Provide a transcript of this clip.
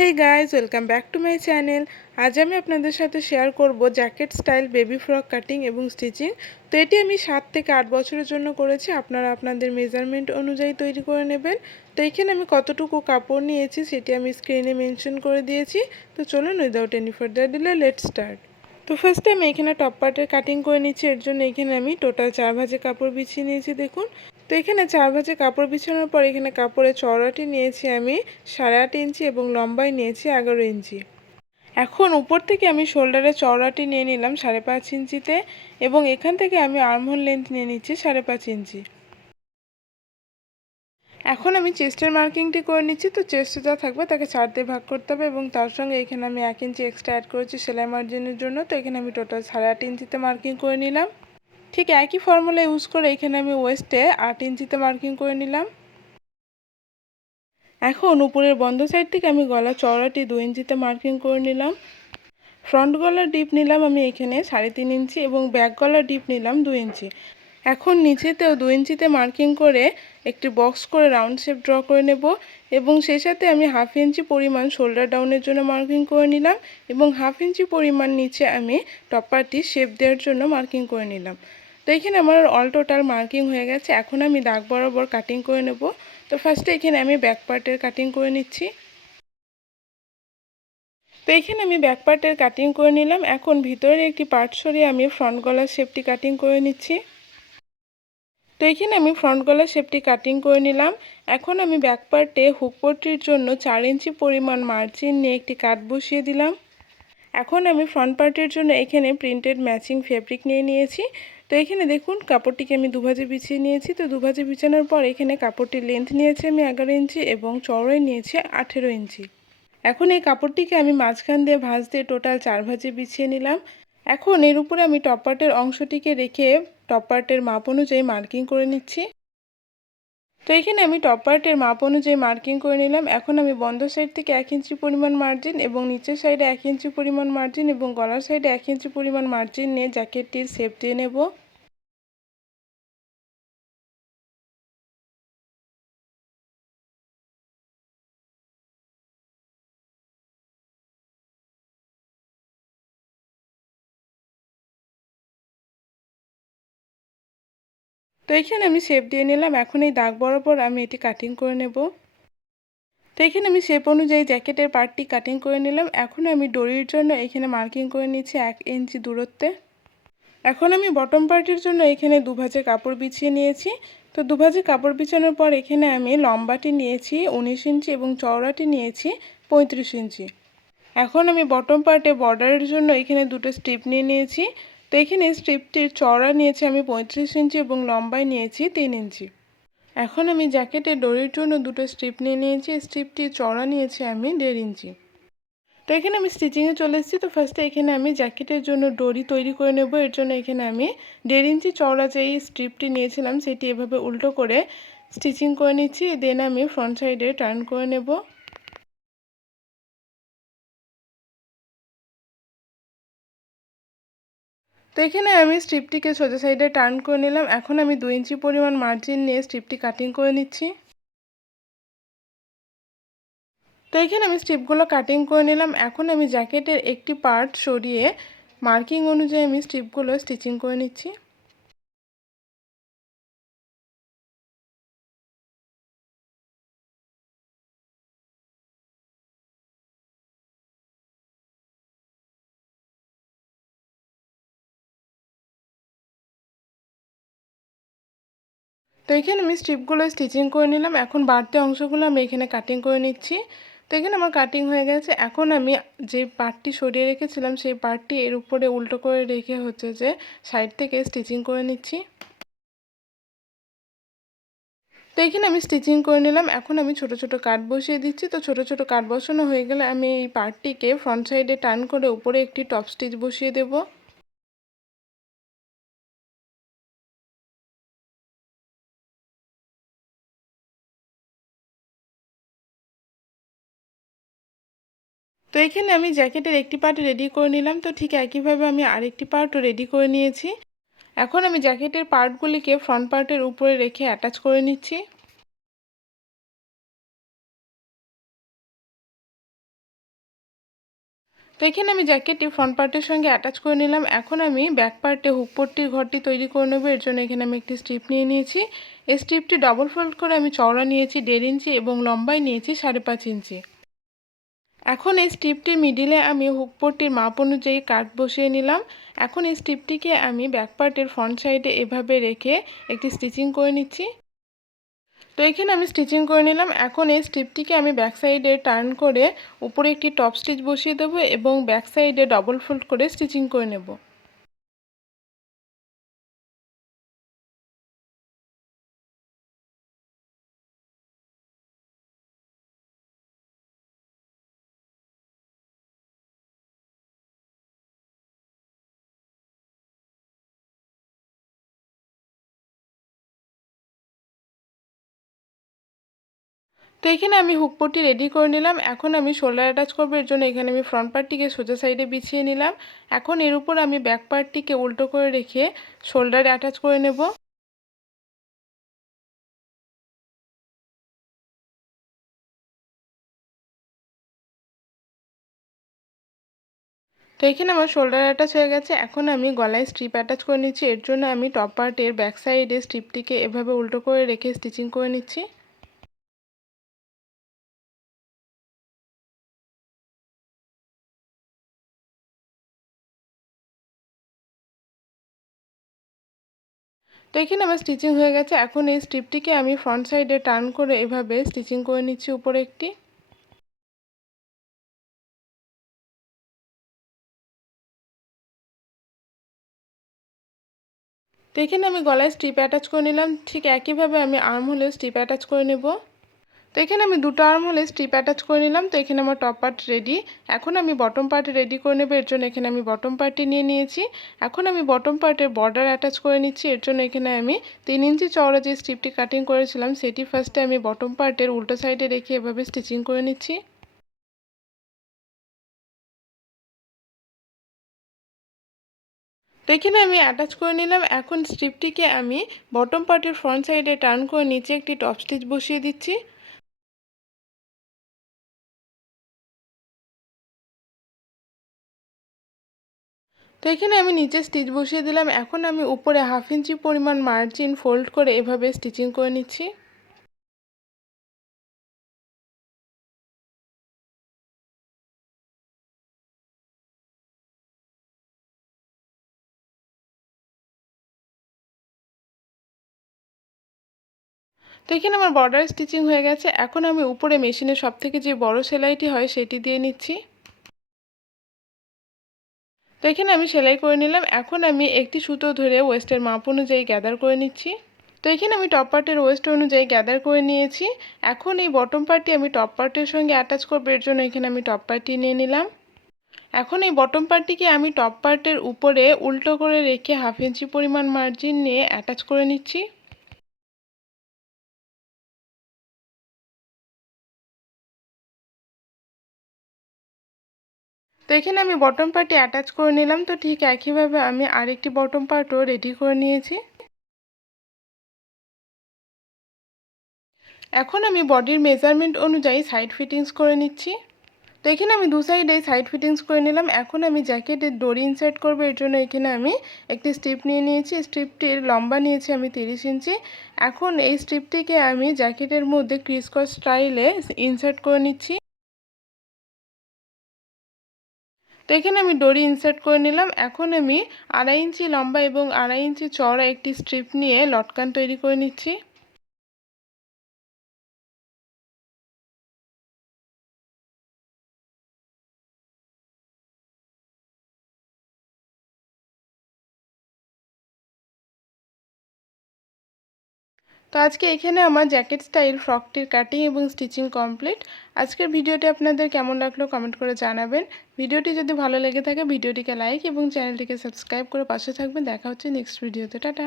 Hey guys, welcome back to my channel. আজ আমি আপনাদের সাথে শেয়ার করব jacket style baby frock cutting এবং স্টিচিং। তো এটি আমি 7 থেকে 8 বছরের জন্য করেছি। আপনারা আপনাদের মেজারমেন্ট অনুযায়ী তৈরি করে নেবেন। তো এখানে আমি কতটুকু কাপড় নিয়েছি সেটি আমি স্ক্রিনে মেনশন করে দিয়েছি। তো চলুন without any further delay let's start. তো ফার্স্টে আমি এখানে টপ পার্টের কাটিং করে নিচ্ছি। এর জন্য এখানে আমি টোটাল 4 ভাঁজে কাপড় বিছিয়ে নিয়েছি, দেখুন। তো এখানে 4 ভাঁজে কাপড় বিছানোর পর এখানে কাপড়ের চওড়াটি নিয়েছি আমি 8.5 ইঞ্চি এবং লম্বাই নিয়েছি 11 ইঞ্চি। এখন উপর থেকে আমি শোল্ডারের চওড়াটি নিয়ে নিলাম 5.5 ইঞ্চিতে এবং এখান থেকে আমি আর্মহোল লেন্থ নিয়ে নিচ্ছি 5.5 ইঞ্চি। এখন আমি চেস্টের মার্কিংটি করে নিচ্ছি। তো চেস্টে যা থাকবে তাকে 4 দিয়ে ভাগ করতে হবে এবং তার সঙ্গে এখানে আমি 1 ইঞ্চি এক্সট্রা অ্যাড করেছি সেলাই মার্জিনের জন্য। তো এখানে আমি টোটাল 8.5 ইঞ্চিতে মার্কিং করে নিলাম। ঠিক একই ফর্মুলা ইউজ করে এখানে আমি ওয়েস্টে 8 ইঞ্চিতে মার্কিং করে নিলাম। এখন উপরের বন্ধ সাইড থেকে আমি গলা চওড়াটি 2 ইঞ্চিতে মার্কিং করে নিলাম। ফ্রন্ট গলার ডিপ নিলাম আমি এখানে 3.5 ইঞ্চি এবং ব্যাক গলার ডিপ নিলাম 2 ইঞ্চি। এখন নিচেতেও 2 ইঞ্চিতে মার্কিং করে একটি বক্স করে রাউন্ড শেপ ড্র করে নেব এবং সেই সাথে আমি 1/2 ইঞ্চি পরিমাণ শোল্ডার ডাউনের জন্য মার্কিং করে নিলাম এবং 1/2 ইঞ্চি পরিমাণ নিচে আমি টপ পার্টটি শেপ দেওয়ার জন্য মার্কিং করে নিলাম। তো এখানে আমার অল টোটাল মার্কিং হয়ে গেছে। এখন আমি দাগ বরাবর কাটিং করে নেব। তো ফার্স্টে এখানে আমি ব্যাক পার্টের কাটিং করে নিচ্ছি। তো এখানে আমি ব্যাক পার্টের কাটিং করে নিলাম। এখন ভিতরের একটি পার্ট সরিয়ে আমি ফ্রন্ট গলার শেপটি কাটিং করে নিচ্ছি। তো এখানে আমি ফ্রন্ট গলার শেপটি কাটিং করে নিলাম। এখন আমি ব্যাক পার্টে হুক পট্টির জন্য 4 ইঞ্চি পরিমাণ মার্জিন নিয়ে একটি কাট বসিয়ে দিলাম। এখন আমি ফ্রন্ট পার্টের জন্য এখানে প্রিন্টেড ম্যাচিং ফেব্রিক নিয়ে নিয়েছি। তো এখানে দেখুন কাপড়টিকে আমি দুভাজে বিছিয়ে নিয়েছি। তো দুভাজে বিছানোর পর এখানে কাপড়টির লেন্থ নিয়েছি আমি 11 ইঞ্চি এবং চওড়াই নিয়েছি 18 ইঞ্চি। এখন এই কাপড়টিকে আমি মাঝখান দিয়ে ভাঁজ দিয়ে টোটাল 4 ভাঁজে বিছিয়ে নিলাম। এখন এর উপরে আমি টপ পার্টের অংশটিকে রেখে টপ পার্টের মাপ অনুযায়ী মার্কিং করে নিচ্ছি। তো এখানে আমি টপ পার্টের মাপ অনুযায়ী মার্কিং করে নিলাম। এখন আমি বন্ধ সাইড থেকে 1 ইঞ্চি পরিমাণ মার্জিন এবং নিচের সাইডে 1 ইঞ্চি পরিমাণ মার্জিন এবং গলার সাইডে 1 ইঞ্চি পরিমাণ মার্জিন নিয়ে জ্যাকেটটির শেপ দিয়ে নেব। তো এখানে আমি শেপ দিয়ে নিলাম। এখন এই দাগ বরাবর আমি এটি কাটিং করে নেব। তো এখানে আমি শেপ অনুযায়ী জ্যাকেটের পার্টটি কাটিং করে নিলাম। এখন আমি ডরির জন্য এখানে মার্কিং করে নিচ্ছি 1 ইঞ্চি দূরত্বে। এখন আমি বটম পার্টের জন্য এখানে দুভাজে কাপড় বিছিয়ে নিয়েছি। তো দুভাজে কাপড় বিছানোর পর এখানে আমি লম্বাটি নিয়েছি 19 ইঞ্চি এবং চওড়াটি নিয়েছি 35 ইঞ্চি। এখন আমি বটম পার্টে বর্ডারের জন্য এখানে দুটো স্ট্রিপ নিয়ে নিয়েছি। তো এখানে স্ট্রিপটির চওড়া নিয়েছি আমি 35 ইঞ্চি এবং লম্বায় নিয়েছি 3 ইঞ্চি। এখন আমি জ্যাকেটের ডরির জন্য দুটো স্ট্রিপ নিয়ে নিয়েছি। স্ট্রিপটির চওড়া নিয়েছি আমি 1.5 ইঞ্চি। তো এখানে আমি স্টিচিংয়ে চলে এসেছি। তো ফার্স্টে এখানে আমি জ্যাকেটের জন্য ডরি তৈরি করে নেব। এর জন্য এখানে আমি 1.5 ইঞ্চি চওড়া যেই স্ট্রিপটি নিয়েছিলাম সেটি এভাবে উল্টো করে স্টিচিং করে নিচ্ছি। দেন আমি ফ্রন্ট সাইডে টার্ন করে নেব। তো এখানে আমি স্ট্রিপটিকে সোজা সাইডে টার্ন করে নিলাম। এখন আমি 2 ইঞ্চি পরিমাণ মার্জিন নিয়ে স্ট্রিপটি কাটিং করে নিচ্ছি। তো এখানে আমি স্ট্রিপগুলো কাটিং করে নিলাম। এখন আমি জ্যাকেটের একটি পার্ট সরিয়ে মার্কিং অনুযায়ী আমি স্ট্রিপগুলো স্টিচিং করে নিচ্ছি। তো এখানে আমি স্ট্রিপগুলো স্টিচিং করে নিলাম। এখন বাড়তি অংশগুলো আমি এখানে কাটিং করে নিচ্ছি। তো এখানে আমার কাটিং হয়ে গেছে। এখন আমি যে পার্টটি সরিয়ে রেখেছিলাম সেই পার্টটি এর উপরে উল্টো করে রেখে হচ্ছে যে সাইড থেকে স্টিচিং করে নিচ্ছি। তো এখানে আমি স্টিচিং করে নিলাম। এখন আমি ছোট ছোট কাট বসিয়ে দিচ্ছি। তো ছোট ছোট কাট বসানো হয়ে গেলে আমি এই পার্টটিকে ফ্রন্ট সাইডে টার্ন করে উপরে একটি টপ স্টিচ বসিয়ে দেব। তো এখানে আমি জ্যাকেটের একটি পার্ট রেডি করে নিলাম। তো ঠিক একইভাবে আমি আরেকটি পার্টও রেডি করে নিয়েছি। এখন আমি জ্যাকেটের পার্টগুলিকে ফ্রন্ট পার্টের উপরে রেখে অ্যাটাচ করে নিচ্ছি। তো এখানে আমি জ্যাকেটটি ফ্রন্ট পার্টের সঙ্গে অ্যাটাচ করে নিলাম। এখন আমি ব্যাক পার্টে হুক পট্টির ঘরটি তৈরি করে নেব। এর জন্য এখানে আমি একটি স্ট্রিপ নিয়ে নিয়েছি। এই স্ট্রিপটি ডবল ফোল্ড করে আমি চওড়া নিয়েছি 1.5 ইঞ্চি এবং লম্বায় নিয়েছি 5.5 ইঞ্চি। এখন এই স্ট্রিপটির মিডিলে আমি হুক পট্টির মাপ অনুযায়ী কাট বসিয়ে নিলাম। এখন এই স্ট্রিপটিকে আমি ব্যাক পার্টের ফ্রন্ট সাইডে এভাবে রেখে একটি স্টিচিং করে নিচ্ছি। তো এখানে আমি স্টিচিং করে নিলাম। এখন এই স্ট্রিপটিকে আমি ব্যাক সাইডে টার্ন করে উপরে একটি টপ স্টিচ বসিয়ে দেবো এবং ব্যাক সাইডে ডবল ফোল্ড করে স্টিচিং করে নেব। তো এখানে আমি হুক পট্টি রেডি করে নিলাম। এখন আমি শোল্ডার অ্যাটাচ করবো। এর জন্য এখানে আমি ফ্রন্ট পার্টটিকে সোজা সাইডে বিছিয়ে নিলাম। এখন এর উপর আমি ব্যাক পার্টটিকে উল্টো করে রেখে শোল্ডারে অ্যাটাচ করে নেব। তো এখানে আমার শোল্ডার অ্যাটাচ হয়ে গেছে। এখন আমি গলায় স্ট্রিপ অ্যাটাচ করে নিচ্ছি। এর জন্য আমি টপ পার্টের ব্যাক সাইডে স্ট্রিপটিকে এভাবে উল্টো করে রেখে স্টিচিং করে নিচ্ছি। তো এখানে আমার স্টিচিং হয়ে গেছে। এখন এই স্ট্রিপটিকে আমি ফ্রন্ট সাইডে টার্ন করে এভাবে স্টিচিং করে নিচ্ছি উপরে একটি। তো এখানে আমি গলায় স্ট্রিপ অ্যাটাচ করে নিলাম। ঠিক একইভাবে আমি আর্ম হোলে স্ট্রিপ অ্যাটাচ করে নেব। তো এখানে আমি দুটো আর্ম হোলে স্ট্রিপ অ্যাটাচ করে নিলাম। তো এখানে আমার টপ পার্ট রেডি। এখন আমি বটম পার্ট রেডি করে নেব। এর জন্য এখানে আমি বটম পার্টটি নিয়ে নিয়েছি। এখন আমি বটম পার্টের বর্ডার অ্যাটাচ করে নিচ্ছি। এর জন্য এখানে আমি 3 ইঞ্চি চওড়া যে স্ট্রিপটি কাটিং করেছিলাম সেটি ফার্স্টে আমি বটম পার্টের উল্টো সাইডে রেখে এভাবে স্টিচিং করে নিচ্ছি। তো এখানে আমি অ্যাটাচ করে নিলাম। এখন স্ট্রিপটিকে আমি বটম পার্টের ফ্রন্ট সাইডে টার্ন করে নিচে একটি টপ স্টিচ বসিয়ে দিচ্ছি। তো এখানে আমি নিচে স্টিচ বসিয়ে দিলাম। এখন আমি উপরে 1/2 ইঞ্চি পরিমাণ মার্জিন ফোল্ড করে এভাবে স্টিচিং করে নিচ্ছি। তো এখানে আমার বর্ডার স্টিচিং হয়ে গেছে। এখন আমি উপরে মেশিনের সবথেকে যে বড় সেলাইটি হয় সেটি দিয়ে নিচ্ছি। তো এখানে আমি সেলাই করে নিলাম। এখন আমি একটি সুতো ধরে ওয়েস্টের মাপ অনুযায়ী গ্যাদার করে নিচ্ছি। তো এখানে আমি টপ পার্টের ওয়েস্ট অনুযায়ী গ্যাদার করে নিয়েছি। এখন এই বটম পার্টটি আমি টপ পার্টের সঙ্গে অ্যাটাচ করব। এর জন্য এখানে আমি টপ পার্টটি নিয়ে নিলাম। এখন এই বটম পার্টটিকে আমি টপ পার্টের উপরে উল্টো করে রেখে 1/2 ইঞ্চি পরিমাণ মার্জিন নিয়ে অ্যাটাচ করে নিচ্ছি। তো এখানে আমি বটম পার্টটি অ্যাটাচ করে নিলাম। তো ঠিক একইভাবে আমি আরেকটি বটম পার্টও রেডি করে নিয়েছি। এখন আমি বডির মেজারমেন্ট অনুযায়ী সাইড ফিটিংস করে নিচ্ছি। তো এখানে আমি দু সাইডে সাইড ফিটিংস করে নিলাম। এখন আমি জ্যাকেটের দড়ি ইনসার্ট করব। এর জন্য এখানে আমি একটি স্ট্রিপ নিয়ে নিয়েছি। স্ট্রিপটির লম্বা নিয়েছি আমি 30 ইঞ্চি। এখন এই স্ট্রিপটিকে আমি জ্যাকেটের মধ্যে ক্রিস ক্রস স্টাইলে ইনসার্ট করে নিচ্ছি। তো এখানে আমি দড়ি ইনসার্ট করে নিলাম। এখন আমি 2.5 ইঞ্চি লম্বা এবং 2.5 ইঞ্চি চওড়া একটি স্ট্রিপ নিয়ে লটকান তৈরি করে নিচ্ছি। তো আজকে এখানে আমার জ্যাকেট স্টাইল ফ্রকটির কাটিং এবং স্টিচিং কমপ্লিট। আজকের ভিডিওটি আপনাদের কেমন লাগলো কমেন্ট করে জানাবেন। ভিডিওটি যদি ভালো লেগে থাকে ভিডিওটিকে লাইক এবং চ্যানেলটিকে সাবস্ক্রাইব করে পাশে থাকবেন। দেখা হচ্ছে নেক্সট ভিডিওতে। টাটা।